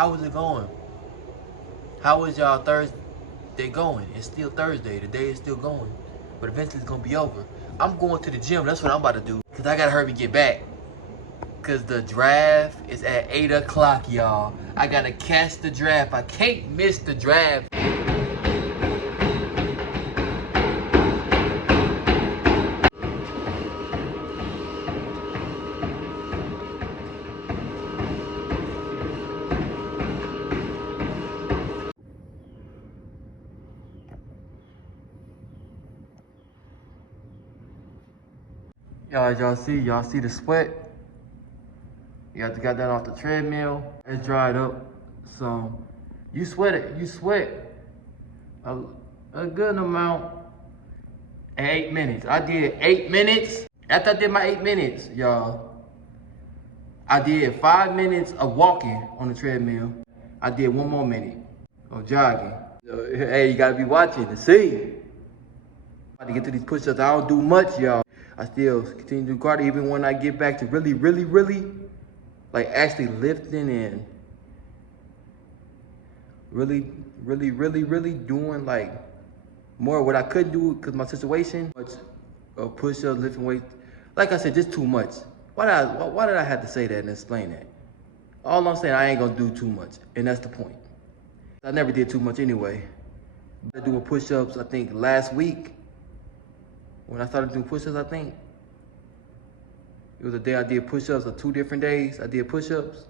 How is it going? How is y'all Thursday going? It's still Thursday. The day is still going. But eventually it's gonna be over. I'm going to the gym. That's what I'm about to do. Cause I gotta hurry and get back. Cause the draft is at 8 o'clock, y'all. I gotta catch the draft. I can't miss the draft. Y'all see the sweat? You got that off the treadmill. It's dried up. So you sweat a good amount in 8 minutes. I did 8 minutes. After I did my 8 minutes, y'all, I did 5 minutes of walking on the treadmill. I did 1 more minute of jogging. Hey, you gotta be watching to see. About to get to these push-ups. I don't do much, y'all. I still continue to do cardio even when I get back to really, like actually lifting and really doing like more of what I could do because my situation, push-ups, lifting weights. Like I said, just too much. Why did I have to say that and explain that? All I'm saying, I ain't gonna do too much, and that's the point. I never did too much anyway. I doing push-ups, I think last week. When I started doing push-ups, I think it was a day I did push-ups, or 2 different days I did push-ups.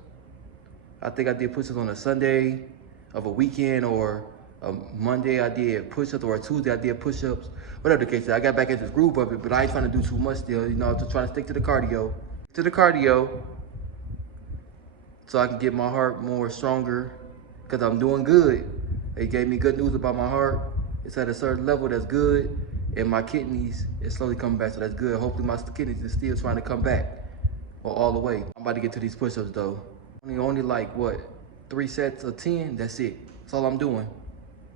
I think I did push-ups on a Sunday of a weekend, or a Monday I did push-ups, or a Tuesday I did push-ups. Whatever the case is, I got back into this groove of it, but I ain't trying to do too much still, you know, just trying to stick to the cardio. So I can get my heart more stronger, because I'm doing good. They gave me good news about my heart. It's at a certain level that's good. And my kidneys is slowly coming back, so that's good. Hopefully my kidneys is still trying to come back, or all the way. I'm about to get to these push-ups though. Only like what, 3 sets of 10, that's it. That's all I'm doing.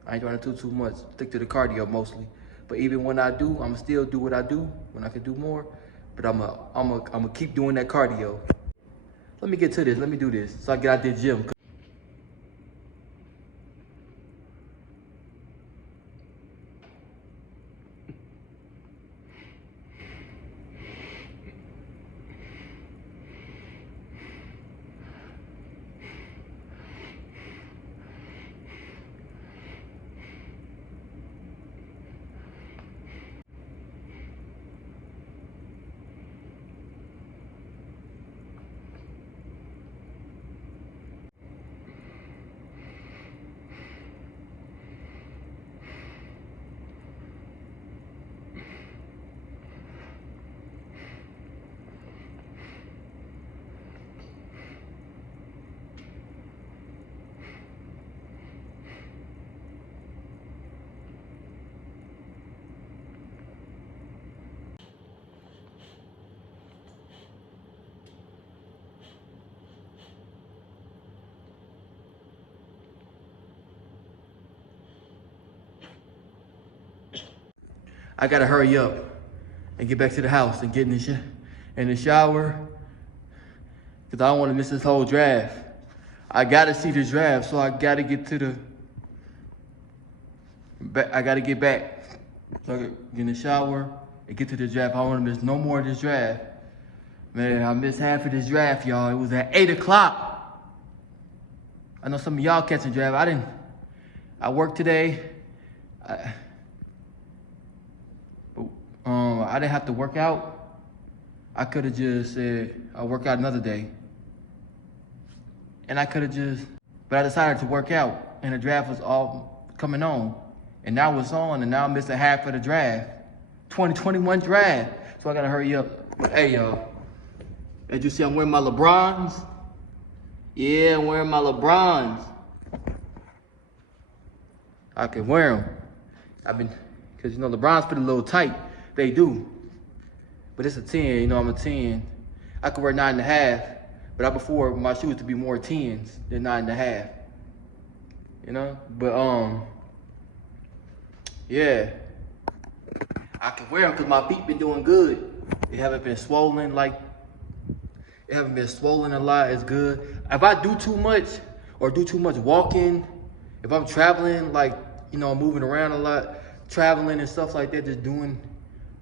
I ain't trying to do too much. Stick to the cardio mostly. But even when I do, I'ma still do what I do when I can do more. But I'ma keep doing that cardio. Let me get to this, let me do this. So I get out the gym. I gotta hurry up and get back to the house and get in the shower, because I don't want to miss this whole draft. I gotta see the draft, so I gotta get I gotta get back. So I get in the shower and get to the draft. I don't want to miss no more of this draft. Man, I missed half of this draft, y'all. It was at 8 o'clock. I know some of y'all catching draft. I worked today. I didn't have to work out. I could have just said, I'll work out another day. And I could have but I decided to work out, and the draft was all coming on. And now it's on, and now I'm missing half of the draft. 2021 draft. So I gotta hurry up. Hey, y'all. As you see, I'm wearing my LeBrons. Yeah, I'm wearing my LeBrons. I can wear them. Because you know, LeBrons fit a little tight. They do. But it's a 10, you know, I'm a 10. I could wear 9.5, but I prefer my shoes to be more 10s than 9.5. You know? But, yeah. I can wear them because my feet been doing good. They haven't been swollen a lot. It's good. If I do too much or do too much walking. If I'm traveling, like, you know, moving around a lot, traveling and stuff like that, just doing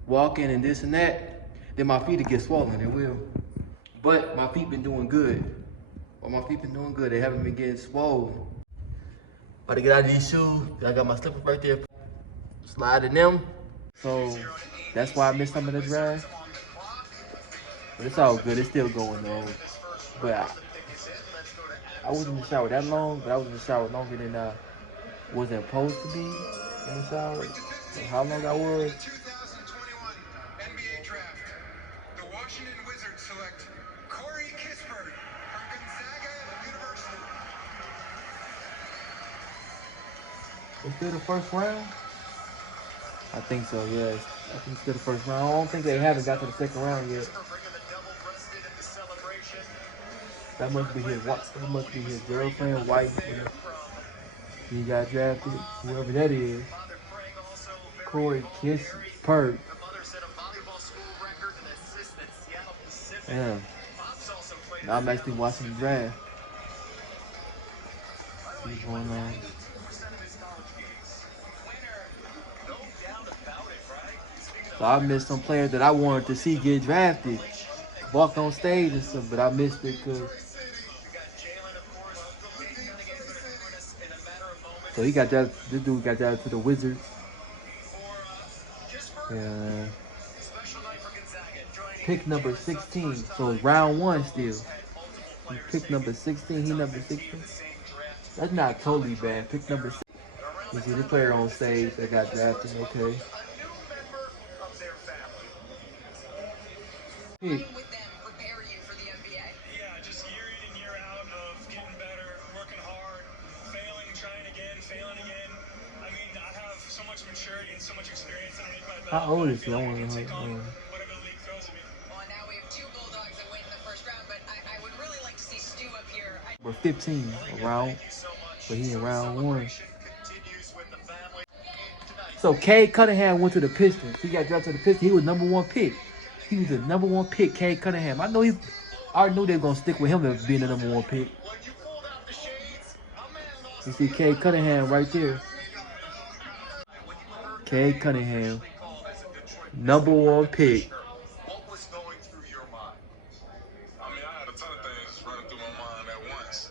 walking and this and that, then my feet will get swollen. It will. But my feet been doing good. Well, my feet been doing good. They haven't been getting swollen. About to get out of these shoes. I got my slippers right there. Slide in them. So that's why I missed some of the drive. But it's all good. It's still going though. But I wasn't in the shower that long, but I was in the shower longer than I wasn't supposed to be in the shower. So how long I was? NBA draft. The Washington Wizards select Corey Kispert from Gonzaga University. It's still the first round? I think so, yes. I think it's still the first round. I don't think they haven't got to the second round yet. That must be his girlfriend, wife. He got drafted, whoever that is. Corey Kispert. Yeah. Now I'm actually watching the draft. What's going on? So I missed some players that I wanted to see get drafted, walk on stage and stuff, but I missed it because. So he got that. This dude got that to the Wizards. Yeah. Pick number 16. So it's round one still. He pick number 16. He number 16. That's not totally bad. Pick number 16. You see this player on stage that got drafted. Okay. Pick. How old is he? I want to know. Well, now we have two Bulldogs that went in the first round, but I would really like to see Stu up here. We're 15 around, but he in round one. So Cade Cunningham went to the Pistons. He got drafted to the Pistons. He was #1 pick. He was the #1 pick, Cade Cunningham. I already knew they were gonna stick with him as being the #1 pick. You see Cade Cunningham right there. Cade Cunningham, #1 pick. What was going through your mind? I mean, I had a ton of things running through my mind at once.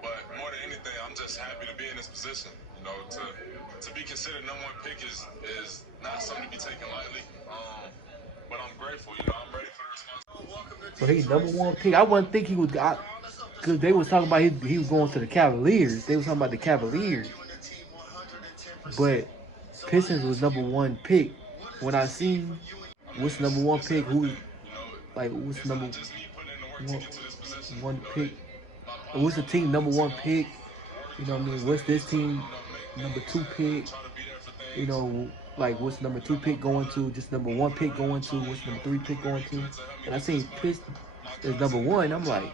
But more than anything, I'm just happy to be in this position. You know, to be considered #1 pick is not something to be taken lightly. But I'm grateful. You know, I'm ready for the responsibility. So he's #1 pick. I wouldn't think he was, because they was talking about he was going to the Cavaliers. They was talking about the Cavaliers, but Pistons was #1 pick. When I seen what's #1 pick, what's #1 pick? What's the team #1 pick? You know what I mean? What's this team #2 pick? You know, like what's #2 pick going to? Just #1 pick going to? What's #3 pick going to? And I seen Pistons is #1. I'm like,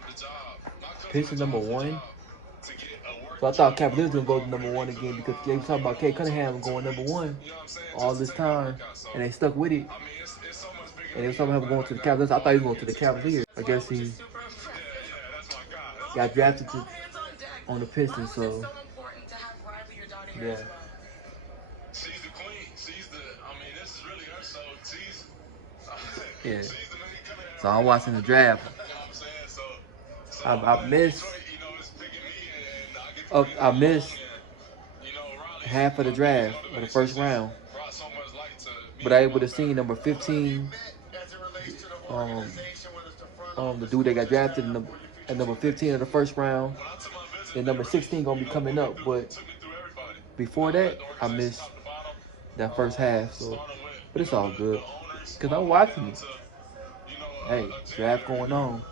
Pistons #1. So I thought Cavaliers gonna go to #1 again because they were talking about Cade Cunningham going #1 all this time, and they stuck with it. And they was talking about him going to the Cavaliers. I thought he was going to the Cavaliers. I guess he got drafted on the Pistons. So yeah. She's the queen. She's the. I mean, this is really her. So she's. Yeah. She's the main coming. So I'm watching the draft. You know what I'm saying? So I missed. you know, it's picking me, and I get to I missed you know, Riley, half of the draft of the first round, brought so much light to me. but I able to see number 15. The dude that got drafted at number 15 of the first round. And number 16 gonna be coming up, but before that, I missed that first half. So, but it's all good, cause I'm watching it. Hey, draft going on.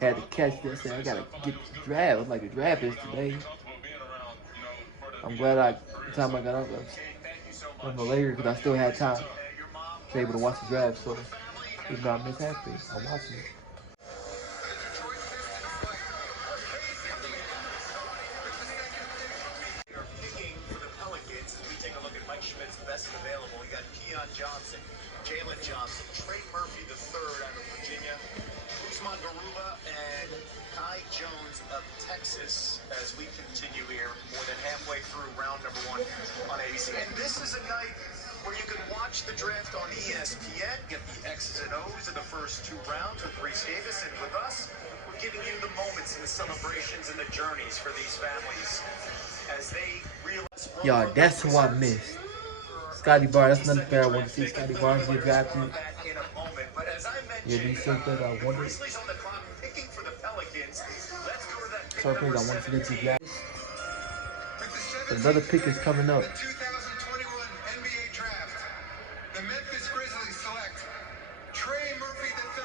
Had to catch this. Said I gotta get the draft. I'm like, the draft is today. I'm glad the time I got up, I'm later because I still had time to be able to watch the draft. So even though I missed half of it, I'm watching it. Best available. We got Keon Johnson, Jalen Johnson, Trey Murphy III out of Virginia, Usman Garuba, and Kai Jones of Texas. Texas as we continue here more than halfway through round number 1 on ABC. And this is a night where you can watch the draft on ESPN, get the X's and O's in the first 2 rounds with Reese Davis, and with us, we're giving you the moments and the celebrations and the journeys for these families as they realize. Y'all, that's who I missed. Scotty Barnes, that's another player I want to see. Scotty Barnes get drafted. Yeah, these something I wonder. Certain things I want to see get drafted. Another pick is coming up. The 2021 NBA Draft. The Memphis Grizzlies select Trey Murphy III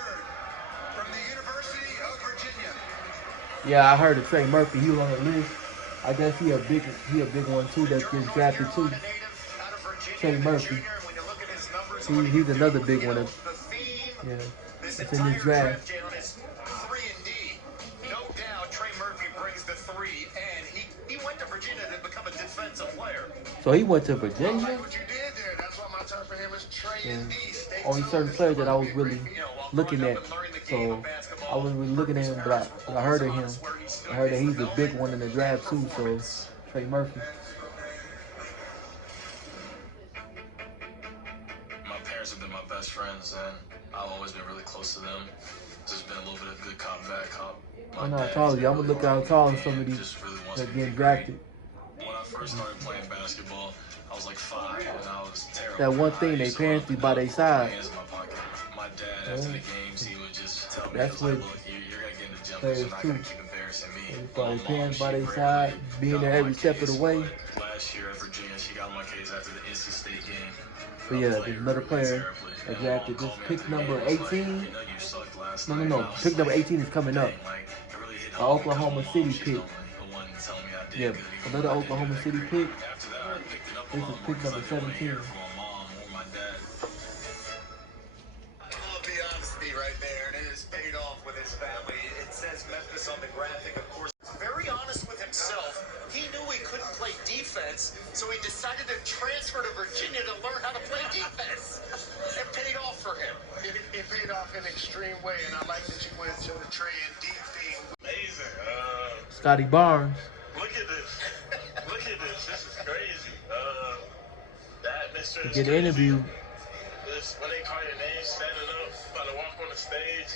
from the University of Virginia. Yeah, I heard of Trey Murphy. He was on the list. I guess he a big one too. That's getting drafted too. Trey Murphy. He's another big one. Yeah, it's in this draft. 3 and D. No doubt, Trey Murphy brings the 3, and he went to Virginia to become a defensive player. So he went to Virginia. What you did there, that's why my term for him is Trey and D. Only certain players that I was really looking at. So I wasn't really looking at him, but I heard of him. I heard that he's a big one in the draft too. So Trey Murphy. My parents have been my best friends, and I've always been really close to them. Just been a little bit of good cop, bad cop. I'm not tall. I'm gonna look how tall in some of these that getting drafted. When I first started playing basketball, I was like 5, and I was terrible. That one thing they parents be by their side. Hands in my pocket. My dad, after the games, he would just tell me, That's he was what like, look, you're gonna get in the gym, players so you're not too. gonna keep embarrassing me. By their My parents mom, by she their really side, being got there on every my step of case, the way. but last year at Virginia, she got on my case after the NC State game. But yeah, there's another player that drafted. This pick number 18. No. Pick number 18 is coming up. The Oklahoma City pick. Yeah, another Oklahoma City pick. This is pick number 17. I love the honesty right there, and it has paid off with his family. It says Memphis on the graphic, of course. Very honest with himself. He knew he couldn't play defense, so he decided to transfer to Virginia to learn how to play defense. It paid off for him. It paid off in an extreme way, and I like that you went to the Trey and D thing. Amazing. Scotty Barnes. Look at this. Look at this. This is crazy. The atmosphere is Get crazy. interviewed. This, when they call your name, standing up, about to walk on the stage.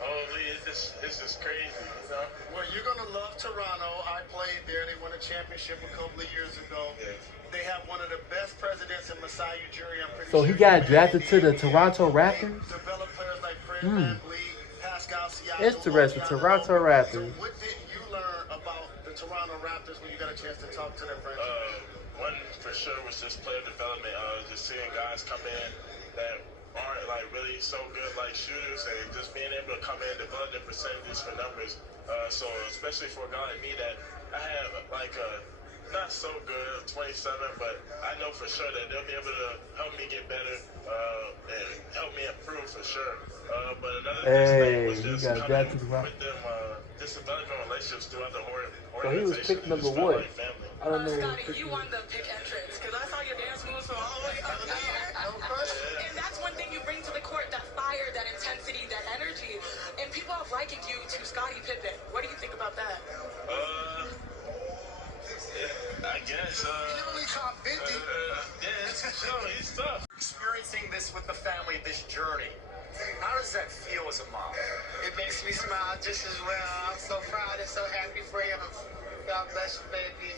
Holy, this is crazy, you know? Well, you're going to love Toronto. I played there. They won a championship a couple of years ago. Yeah. They have one of the best presidents in Masai Ujiri. I'm pretty So sure he got drafted to the Toronto Raptors? Develop players like Fred VanVleet, Pascal Siakam. Interesting. Toronto Raptors. So what did you learn about the Toronto Raptors when you got a chance to talk to them, franchise? One for sure was just player development. Just seeing guys come in that aren't like really so good like shooters, and just being able to come in, develop their percentages for numbers. So especially for a guy like me that I have like not so good 27, but I know for sure that they'll be able to help me get better and help me improve for sure. But another thing was just got coming drafted with them, just developing relationships throughout the organization. So he was pick It number just felt what? like family. I don't know. Scotty, you won the pick entrance because I saw your dance moves from all the way up there. And that's one thing you bring to the court, that fire, that intensity, that energy. And people have likened you to Scottie Pippen. What do you think about that? I guess. Only top 50. Yeah, it's sure, he's tough. Experiencing this with the family, this journey. How does that feel as a mom? It makes me smile just as well. I'm so proud and so happy for him. God bless you, baby.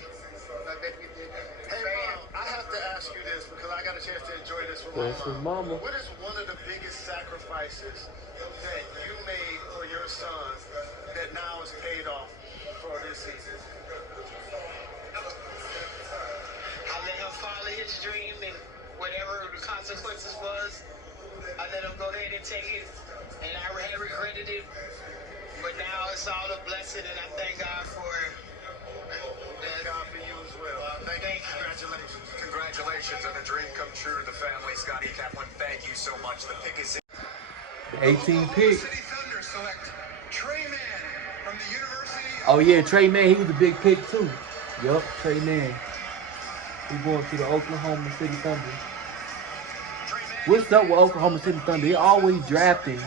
My baby did it. Hey, Mom, I have to ask you this because I got a chance to enjoy this with That's his my mama. What is one of the biggest sacrifices that you made for your son that now is paid off for this season? I let him follow his dream, and whatever the consequences was, I let him go ahead and take it. And I had regretted it, but now it's all a blessing, and I thank God for it. God for you as well. Thank you. Congratulations. Congratulations on a dream come true to the family. Scotty Kaplan, thank you so much. The pick is in. The 18 pick. City Thunder select Trey Mann from the University of Oh yeah, Trey Mann, he was a big pick too. Yup, Trey Mann. He going to the Oklahoma City Thunder. What's up with Oklahoma City Thunder? They always drafting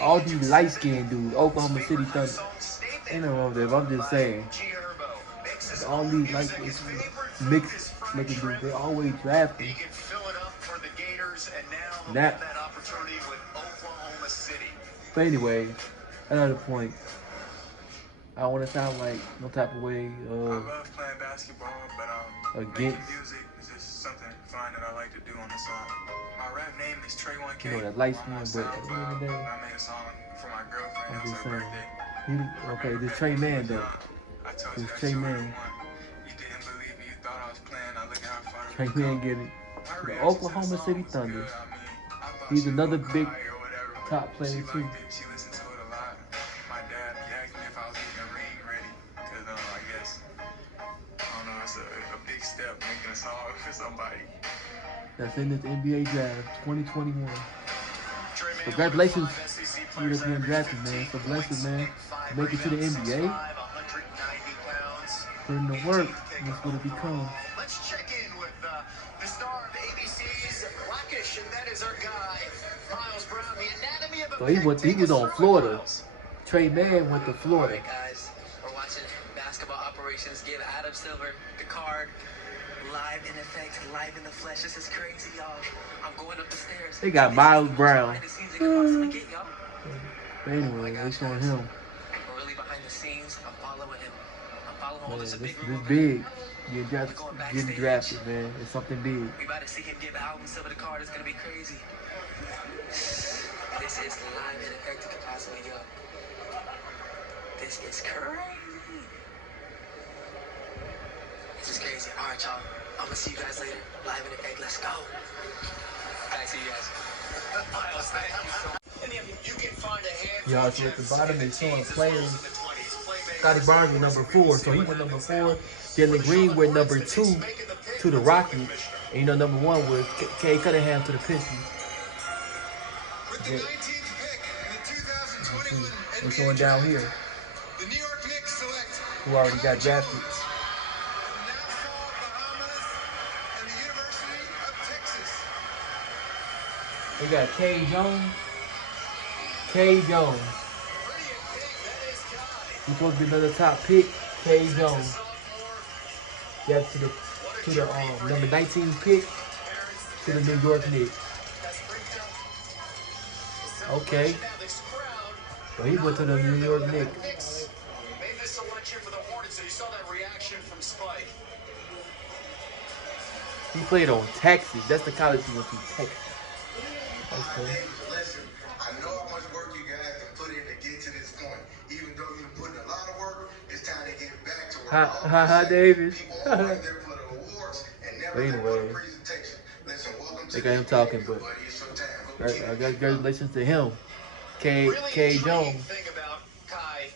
all these light-skinned dudes, Oklahoma City Thunder. Ain't no wrong with that. I'm just saying. All these like mixed looking dudes, they always drafting. He can fill it up for the Gators, and now That. that opportunity with Oklahoma City. But anyway, another point. I don't want to sound like no type of way I love playing basketball, but making against. music is just something fun that I like to do on the side. My rap name is Trey1K. You know that light skin, On my but at the end of the day, SoundCloud, I made a song for my girlfriend. I'm That was just her saying. birthday. Okay, this Trey Man though. I told This you Trey that Man. you didn't believe me. You thought I was playing. Now look how far Trey we've Man come. get it. My The reaction to Oklahoma song City was Thunder. good. I mean, I thought He's she was another gonna big cry or whatever, but top player she too. liked it. She listened to it a lot. My dad, he asked me if I was getting a ring ready. Because I guess, I don't know, it's a big step making a song for somebody. That's in this NBA draft 2021. Trey Mann, Congratulations one of 5 SEC to players you being averaged drafted, man. 15 So blessings, points man. and 5 Make it to the rebounds, NBA. 6'5", 190 pounds. Put in the work. 18th pick That's what it becomes. overall. Let's check in with the star of ABC's Blackish, and that is our guy, Miles Brown. The anatomy of a So he pick. was Take us on through it, Florida. Miles. Trey Man went to Florida. Alright guys, we're watching basketball operations give Adam Silver the card live in effect, live in the flesh. This is crazy, y'all. I'm going up the stairs. They got This is Miles the most Brown. behind the scenes they could possibly get, y'all. But anyway, they showing him. We're really behind the scenes. I'm following him. I'm following him. Man, There's a this big room. big. Getting drafted, man. It's something big. We about to see him give Adam Silver the card. It's gonna be crazy. This is live in effect it could possibly go. This is crazy. This is crazy. All right, y'all. I'm gonna see you guys later. Live in effect. Let's go. Guys, see you guys. Miles, thank you so much. You can find a handful Y'all of see at the gems bottom in they the showing teens as players. well as in the 20s. Playmakers Scotty Barnes was number 4, so he went number 4. Jalen Green went number 2 to the Rockets. And you know, number 1 was Kay Cunningham to the Pistons. With the 19th pick in the 2021 We're NBA going down draft, here. the New York Knicks select Who already got drafted. Nassau, Bahamas, and the University of Texas. They got Kay Jones. Kay Jones. He's supposed to be another top pick. Kay Jones. Yeah, to the number 19 pick to the New York Knicks. Okay. So he went to the New York Knicks. Made this selection for the Hornets, so you saw that reaction from Spike. He played on Texas. That's the college he went to, Texas. Okay. Listen, I know how much work you guys have put in to get to this point. Even though you've put in a lot of work, it's time to get back to work. Hi, David. People always there for the awards and never there for the presentation. Listen, welcome to They got him talking, but buddy. It's your time. I got congratulations to him. Kay Really intriguing Jones. thing about Kai,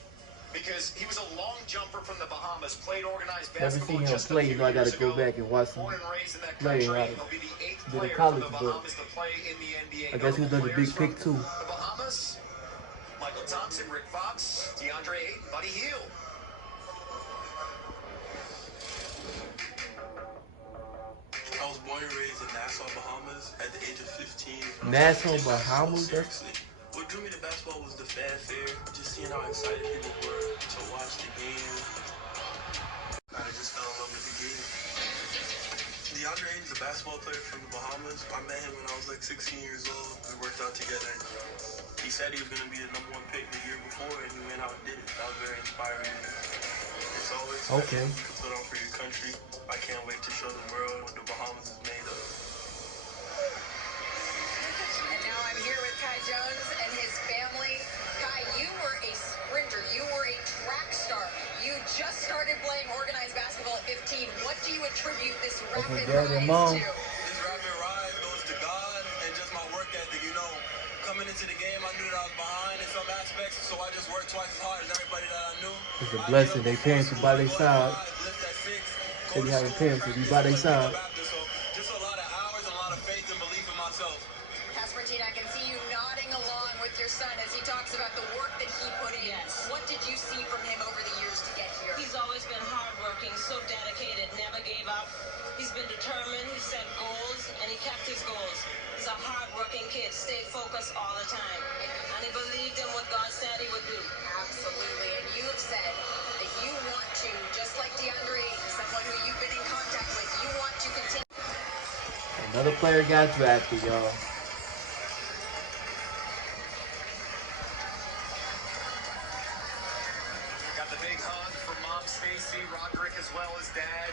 because he was a long jumper from the Bahamas, played organized Never basketball seen him just a play, few you know I gotta years go ago. back and watch him Born and raised in that play. country, I he'll be the 8th did a player college, from the but Bahamas to play in the NBA. I guess he was Notable another players big pick from too. The Bahamas, Michael Thompson, Rick Fox, DeAndre Ayton, Buddy Hield. I was born and raised in Nassau, Bahamas at the age of 15. Nassau, Bahamas? Seriously. What drew me to basketball was the fanfare, just seeing how excited people were to watch the game. I just fell in love with the game. DeAndre Ayton's a basketball player from the Bahamas. I met him when I was like 16 years old. We worked out together. He said he was going to be the #1 pick the year before, and he went out and did it. That was very inspiring. It's always Okay. special to put on for your country. I can't wait to show the world what the Bahamas is made of. And now I'm here with Kai Jones and his family. Kai, you were a sprinter. You were a track star. You just started playing organized basketball at 15. What do you attribute this rapid dad rise and mom. to? This rapid rise goes to God and just my work ethic. You know, coming into the game, I knew that I was behind in some aspects, so I just worked twice as hard as everybody that I knew. It's a blessing. They parents are by their side. They be having parents that be by their side. So just a lot of hours and a lot of faith and belief in myself. Casper Teen, I can see you nodding along with your son as he talks about the work that he put in. Yes. What did you see from him over the years to get here? He's always been hardworking, so dedicated, never gave up. He's been determined, he set goals, and he kept his goals. He's a hardworking kid, stayed focused all the time. And he believed in what God said he would do. Absolutely. And you have said Another player got drafted, y'all. Got the big hug from Mom Stacy, Roderick as well as Dad.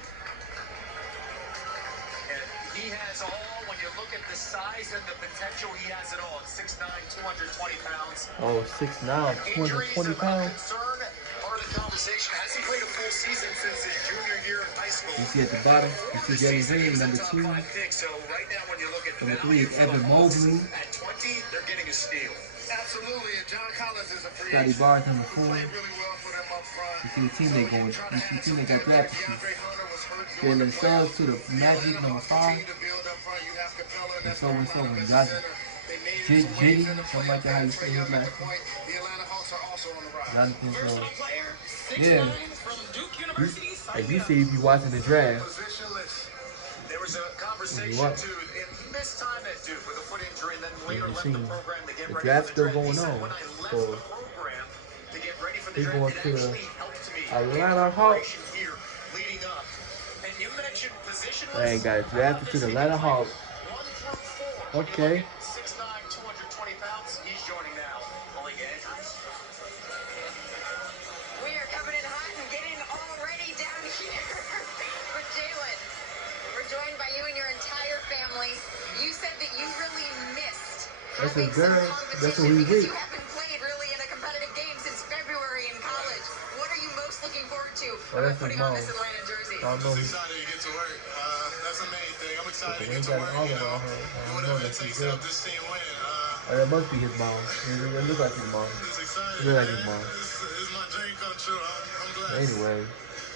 And he has all, when you look at the size and the potential, he has it all. At 6'9", 220 pounds. Oh, 6'9", 220 pounds. Concern, part of the conversation. Hasn't played a full season since his junior year in high school. You see at the bottom, you see Jalen Green, number 2. So right now, when you look at the Number 3 is Evan Mobley. at 20, they're getting a steal. Absolutely, and John Collins is a free Scotty agent. Barnes, number 4. Played really well for them up front. You see the team they going. You see the team they got drafted to. DeAndre Hunter was hurt during Jalen the Suggs playoffs. to the Magic, number 5. Continue to build up front. You have Capella, And that's so and so Monica and at Josh center. They made Jitty, some waves in the something like that, how you say Trae his Young at last the point. The Atlanta Hawks are also on the rise. Jonathan Versatile Slow. player, 6'9", Yeah. from Duke University. As you see if you watching the draft. Positionless. There was a conversation What? too. It missed time at Duke with a foot injury, and then later you left seen the program to get the ready draft's for still the draft. going He said, on, when I left so the program to get ready for the they draft, going it to the actually helped me. Atlanta Hawks. Here leading up. And you mentioned positionless. They got drafted to the Atlanta Hawks. 1 through 4. Okay. 6'9", 220 pounds. He's joining now. Malik Andrews. We are coming in hot and getting all ready down here with Jalen. We're joined by you and your entire family. You said that you really missed That's having a girl. some That's competition what we because with. you haven't played really in a competitive game since February in college. What are you most looking forward to that's putting his on mom. this Atlanta jersey? I don't know. Just excited to get to work. That's the main thing. I'm excited to We get ain't to got work. all You of know, our I do don't know whatever it that she's takes to good. help this team win. That must be his mom. It looks like his mom. Just excited. It looks like his mom. It's my dream come true. I'm blessed. Anyway,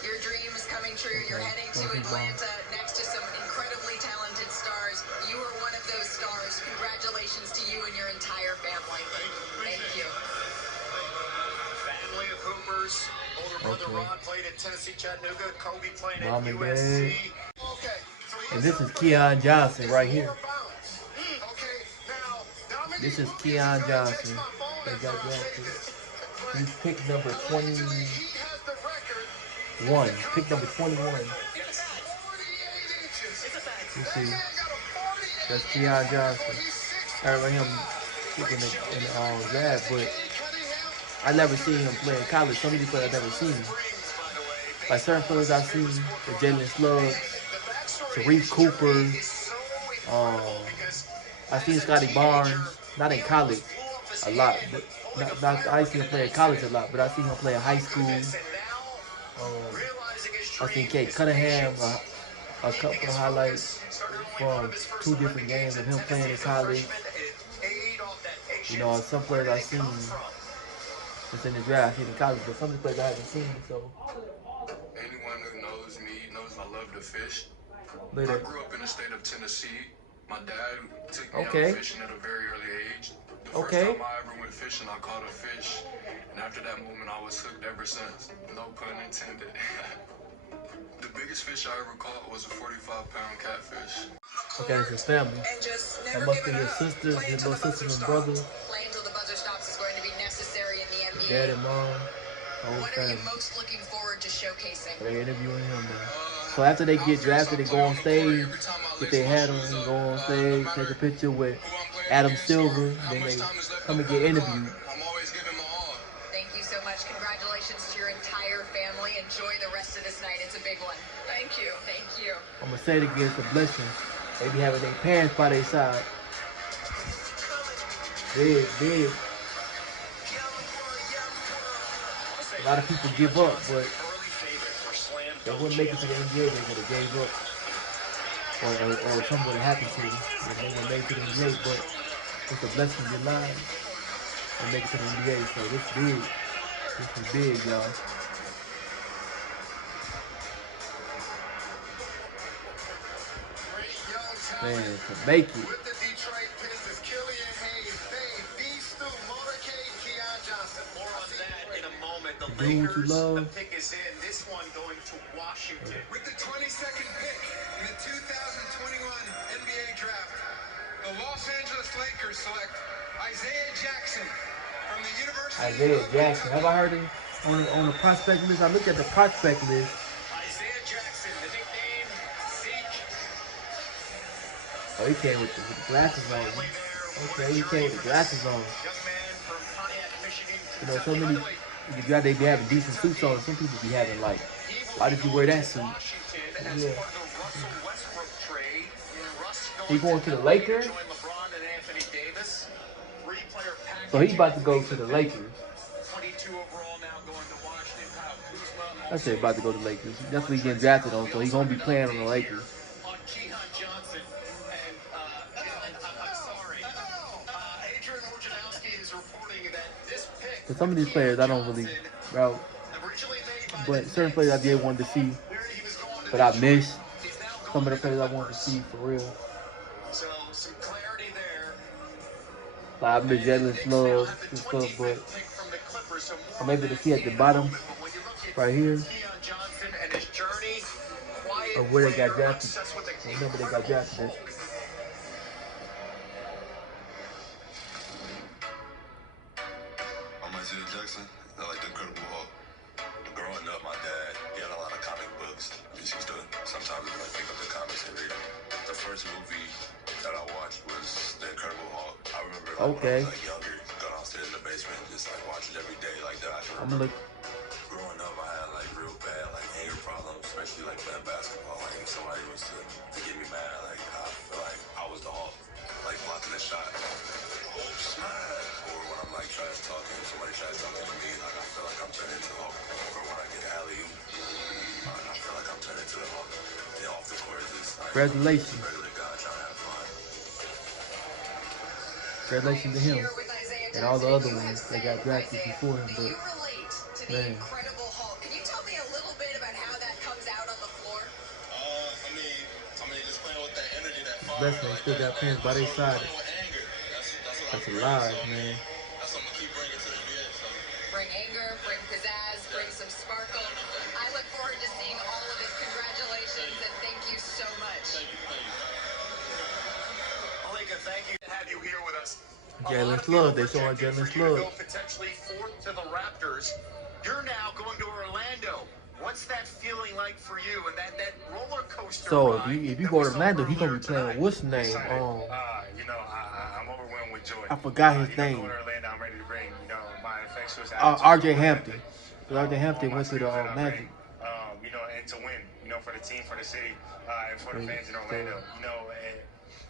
Your dream is coming true. You're heading to Atlanta next to some incredibly talented stars. You are one of those stars. Congratulations to you and your entire family. Thank you. Family of Hoopers. Older brother Okay. Rod played at Tennessee Chattanooga. Kobe playing Mom at and USC. Okay, so and this is Keon Johnson right here. Okay, now, Dominique This is Wilkins Keon gonna Johnson. text my phone They after got I say drafted. this, but He's pick number allegedly, he has the record 21. Pick number 21. It's a fact. 48 inches. It's a fact. You That see, man got a 48 that's inch Keon arm, Johnson. so he's 6'2". I remember him kicking in draft, but Cade Cunningham, I never seen him play in college. Some of these players I never seen. Like certain players I've seen, the Jalen Suggs, Tariq Cooper. I seen Scotty Barnes, not in college a lot, but not I seen him play in college a lot, but I seen him play in high school. I seen Cade Cunningham, a couple of highlights from 2 different games of him playing in college. You know, some players I've seen that's in the draft, in college, but some of the players I haven't seen. So, Anyone who knows me knows I love to fish. look I at grew up in the state of Tennessee. My dad took me Okay. out fishing at a very early age. The first Okay. time I ever went fishing, I caught a fish. And after that moment, I was hooked ever since. No pun intended. The biggest fish I ever caught was a 45-pound catfish. okay, it's his family. And just That never must be giving his up. sisters, Play his until little the sisters and buzzer brother, stops. Play until the buzzer stops is going to be necessary in the NBA. dad and mom, whole What are you family. most looking forward to showcasing? They're interviewing him now. So after they get drafted, they go on stage, get their hat on, and go on stage, take a picture with Adam Silver, then they come and get interviewed. I'm always giving my all. Thank you so much. Congratulations to your entire family. Enjoy the rest of this night. It's a big one. Thank you. Thank you. I'm gonna say it again, it's a blessing. They be having their parents by their side. Big, big. A lot of people give up, but they wouldn't make it to the NBA, they would have gave up. Or something would have happened to them. And they would make it to the NBA, but it's a blessing in your life. They make it to the NBA, so this big. This is big, y'all. great young Man, talent. to make it. With the Detroit Pistons, Killian Hayes, Dave, Beast, Motorcade, Keon Johnson. More on that in a moment. The Do what you Lakers, love. the pick is in. This one going to Washington. With the 22nd pick in the 2021 NBA Draft, the Los Angeles Lakers select Isaiah Jackson from the University Isaiah of Jackson. Have Kentucky. I heard him on the prospect list? I looked at the prospect list. Isaiah Jackson, the nickname Zeke. Oh, he came with the glasses on. Okay, he came with the glasses on. You know, so many they be having decent suits on. Some people be having like, why did you wear that suit? Yeah. He going to the Lakers? So he about to go to the Lakers. I said about to go to the Lakers. That's what he getting drafted on, so he's going to be playing on the Lakers. But some of these players I don't really route. But certain players I did want to see, but I missed some of the players I wanted to see for real. Like I missed Jalen Love and stuff, but I'm able to see at the bottom right here of where they got drafted. I remember they got drafted. I'm Isaiah Jackson. I like the Incredible Hulk. Growing up, my dad, he had a lot of comic books. He used to sometimes like pick up the comics and read them. The first movie that I watched was The Incredible Hulk. I remember when I was like younger, go downstairs in the basement, just like watch it every day like that. I'm gonna look. Growing up, I had like real bad like anger problems, especially like playing basketball. Like if somebody was to get me mad, like I feel like I was the Hulk, like blocking a shot. Or when I'm like trash talking, somebody trash talking to me, like I feel like I'm turning into the Hulk. Or when I get an alley-oop, I feel like I'm turning into the Hulk. Yeah, off the court, it's like Congratulations. regular guy trying to have fun. Congratulations to him and all the other ones that got drafted before him. But man, Incredible Hulk. Can you tell me a little bit about how that comes out on the floor? I mean, just playing with that energy, that fire. best man still got pins by their side. That's alive, man. That's something to keep bringing to the NBA. So. Bring anger, bring pizzazz, bring some sparkle. I look forward to seeing all of it. Congratulations and thank you so much. Malika, thank you to have you here with us. Jalen Love, they saw Jalen Love. Potentially fourth to the Raptors. You're now going to Orlando. What's that feeling like for you and that roller coaster? So if you go to Orlando, he's gonna be playing with what's his name? I'm overwhelmed with joy. I forgot his name. Going to Orlando, I'm ready to bring my infectious RJ Hampton. RJ Hampton went to the Magic. And to win, for the team, for the city, and for the fans in Orlando.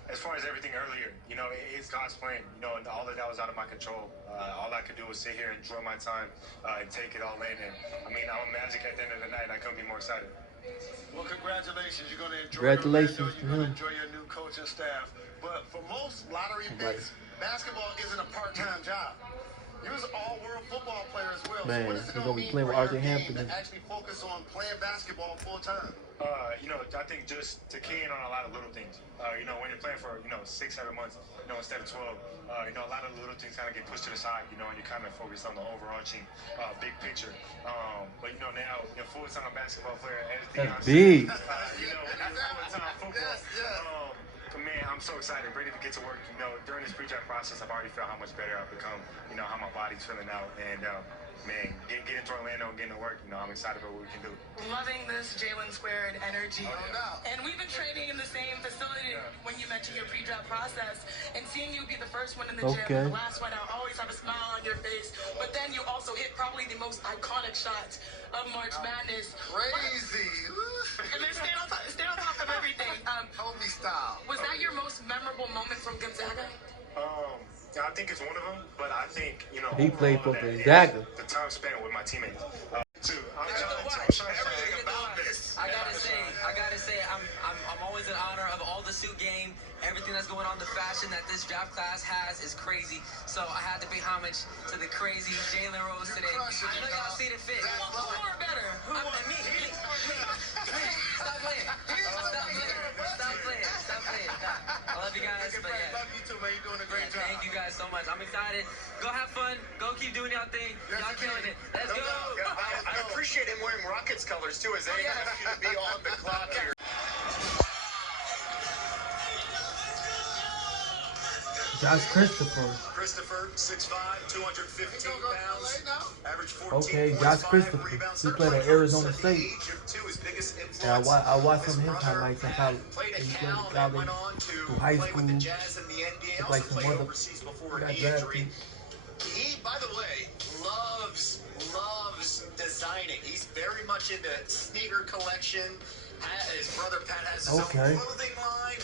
As far as everything earlier, it's God's plan. And all of that was out of my control. All I could do was sit here, enjoy my time, and take it all in. And I'm a Magic at the end of the night. And I couldn't be more excited. Well, congratulations. You're going to enjoy Congratulations Orlando. to You're going him. to enjoy your new coach and staff. But for most lottery picks, basketball isn't a part-time job. You're an all-world football player as well. Man, so what is it he's going gonna be to playing mean with for RJ your Hampton game and- to actually focus on playing basketball full-time? I think just to key in on a lot of little things. When you're playing for 6-7 months, instead of 12, a lot of little things kind of get pushed to the side, and you kind of focus on the overarching big picture. But now, full-time basketball player, as That's Deion big. said, full-time football. Man, I'm so excited, ready to get to work. During this pre-draft process, I've already felt how much better I've become. How my body's feeling out, and man, getting to Orlando and getting to work. I'm excited about what we can do. Loving this Jalen Squared energy. Oh, yeah. And we've been training in the same facility when you mentioned your pre-draft process. And seeing you be the first one in the gym, the last one out, always have a smile on your face. But then you also hit probably the most iconic shot of March Madness. Crazy. And then stand on top of everything. Kobe style. Was that your most memorable moment from Gonzaga? I think it's one of them, but I think, He played for overall that is Gonzaga. the time spent with my teammates. I'm Everything about this. I gotta say, I'm always in honor of all the suit game. Everything that's going on, the fashion that this draft class has is crazy. So I had to pay homage to the crazy Jalen Rose today. I know y'all see the fit. Who wore better? Me. Stop playing. Stop playing. I love you guys. But yeah. Love you too, man. You're doing a great job. Thank you guys so much. I'm excited. Go have fun. Go keep doing y'all thing. Y'all killing it. Let's go. I appreciate him wearing Rockets colors too, as they ask you to be on the clock here. Josh Christopher. Christopher, 6'5", 215 pounds, average 14 Okay, points, Josh 5 Christopher. rebounds, He started played at playing Arizona at the State. age of 2. His biggest And I influence watched his some of his brother highlights in college. played at He played Cal, at then college, went on to through high play with the school. Jazz in the NBA. He Also played some played other. overseas before He a got knee drafted. injury. He, by the way, loves designing. He's very much into sneaker collection. His brother Pat has his own clothing line.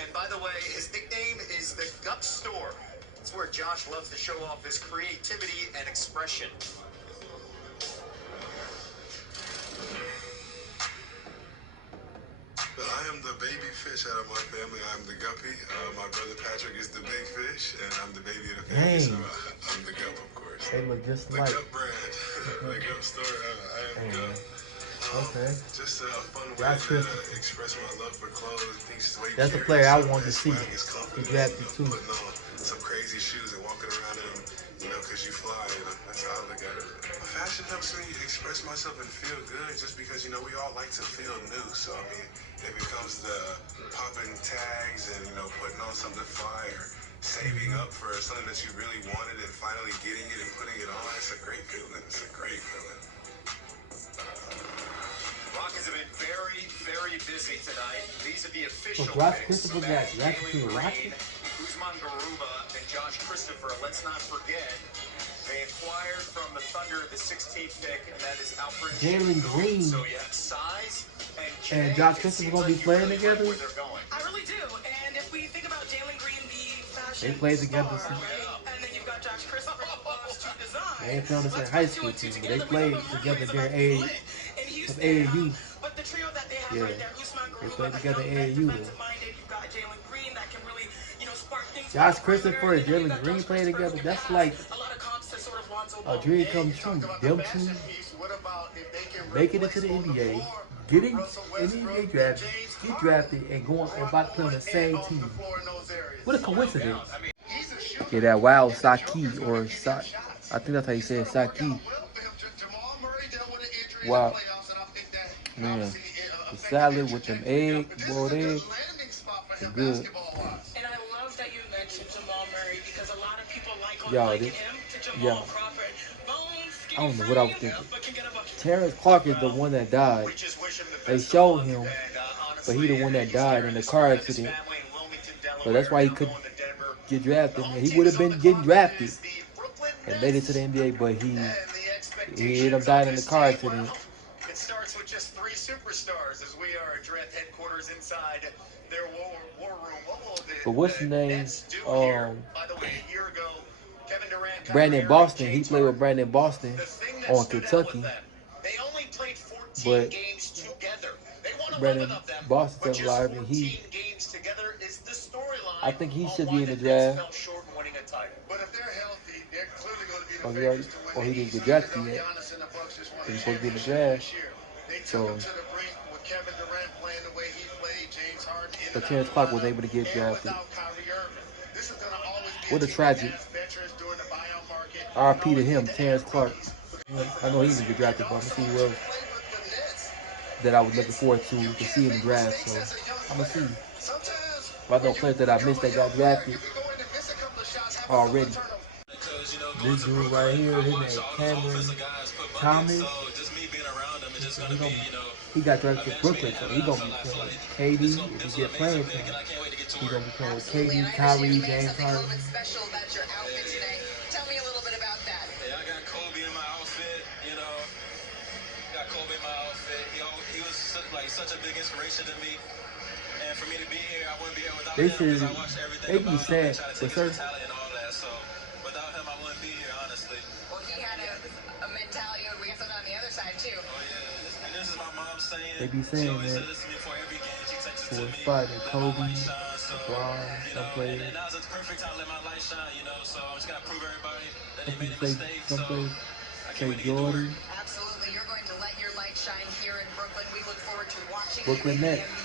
And by the way, his nickname is the Gut Store. It's where Josh loves to show off his creativity and expression. I am the baby fish out of my family. I'm the guppy. My brother Patrick is the big fish, and I'm the baby of the family. So I'm the gup, of course. They look just The like. gup brand, the gup store. I am gup. Okay. Just a fun way to express my love for clothes. That's the player I wanted to see. He drafted too. Putting on some crazy shoes and walking around in them, you know, because you fly. You know, that's how I look at it. Fashion helps me express myself and feel good just because, you know, we all like to feel new. So, I mean, if it comes to popping tags and, you know, putting on something fly or saving up for something that you really wanted and finally getting it and putting it on, it's a great feeling. It's a great feeling. Rockets have been very, very busy tonight. These are the official Josh picks. Christopher got drafted to the Rockets. Usman Garuba and Josh Christopher. Let's not forget, they acquired from the Thunder the 16th pick, and that is Alfred Jalen Green So you have size and Josh Christopher gonna be playing together. I really do. And if we think about Jalen Green, the fashion They played together. star, and then you've got Josh Christopher, who loves to design. They ain't playing on the same high school team, but they played together during AAU. But the trio that they have Yeah, right there, Usman they Garuba, played a together young AAU. defensive-minded. You've got Jalen Green that can really, spark things. Josh Christopher and Jalen Green playing together. That's like a dream come true. Them two making it to the NBA, getting in the NBA draft, get drafted, and going and about to play on the same team. What a coincidence! Yeah, that Wow Saki or Sa I think that's how you say it, Saki. Wow. Man, the salad with them eggs, boiled eggs, it's good. And I love that you mentioned Jamal Murray because a lot of people Yo, liken this, him to Jamal yeah. Crawford. I don't know what I was thinking. Terrence Clark is the one that died. They showed him, but he the one that died in the car accident. So that's why he couldn't get drafted. And he would have been getting drafted and made it to the NBA, but he ended up dying in the car accident. It starts with just 3 superstars as we are at draft headquarters inside their war room. What will the But what's his name? Nets do here? By the way, a year ago, Kevin Durant, Brandon Kyrie Boston. Irving, He played with Brandon Boston on Kentucky. They only played 14 But games together. They won 11 Brandon of them, Boston's but still just alive, 14 and he, games together is the storyline. I think he on should why be in the the Nets draft. fell short in winning a title. But if they're healthy, they're clearly going to be Or the he already, favorites to win or he the didn't get East. drafted Even though yet. Giannis and the Bucks just won He's the supposed to be in the championship draft. this year. They took So, him to the brink with Kevin Durant playing the way he played, James Harden in but and Terrence out Clark of was the able to get lineup, and drafted. without Kyrie Irving. This is going to always be What a team tragic. that has veterans during the buyout market. RP to him, Terrence Clark. I know he didn't get drafted, but I'm gonna see who else that I was looking forward to see in the draft. So I'm gonna see. But I know players that I missed that got drafted already. This dude right here, his name Cameron Thomas. He got drafted to Brooklyn, so he gonna be playing with KD if he get playing time. He gonna be playing with KD, Kyrie, James Harden. Special about your outfit today. Tell me a little bit about that. Yeah, I got Kobe in my outfit, Got Kobe in my outfit. He was such a big inspiration to me. And for me to be here, I wouldn't be here without him because I watched everything they be about him sad, and try to but take sir, his talent and all that. So without him, I wouldn't be here, honestly. Well, he had a mentality, and we got something on the other side, too. Oh, yeah. And this is my mom saying, they be saying she that said this to me before every game. She takes it for to a me. spot that Let my Kobe, light shine. So, LeBron, some players. and now's the perfect time to let my light shine, So I just got to prove everybody that they Some made a people mistake. some So players I say can't wait to get to work. Jordan, Absolutely. You're going to let your light shine here in Brooklyn. We look forward to watching Brooklyn you in Nets. the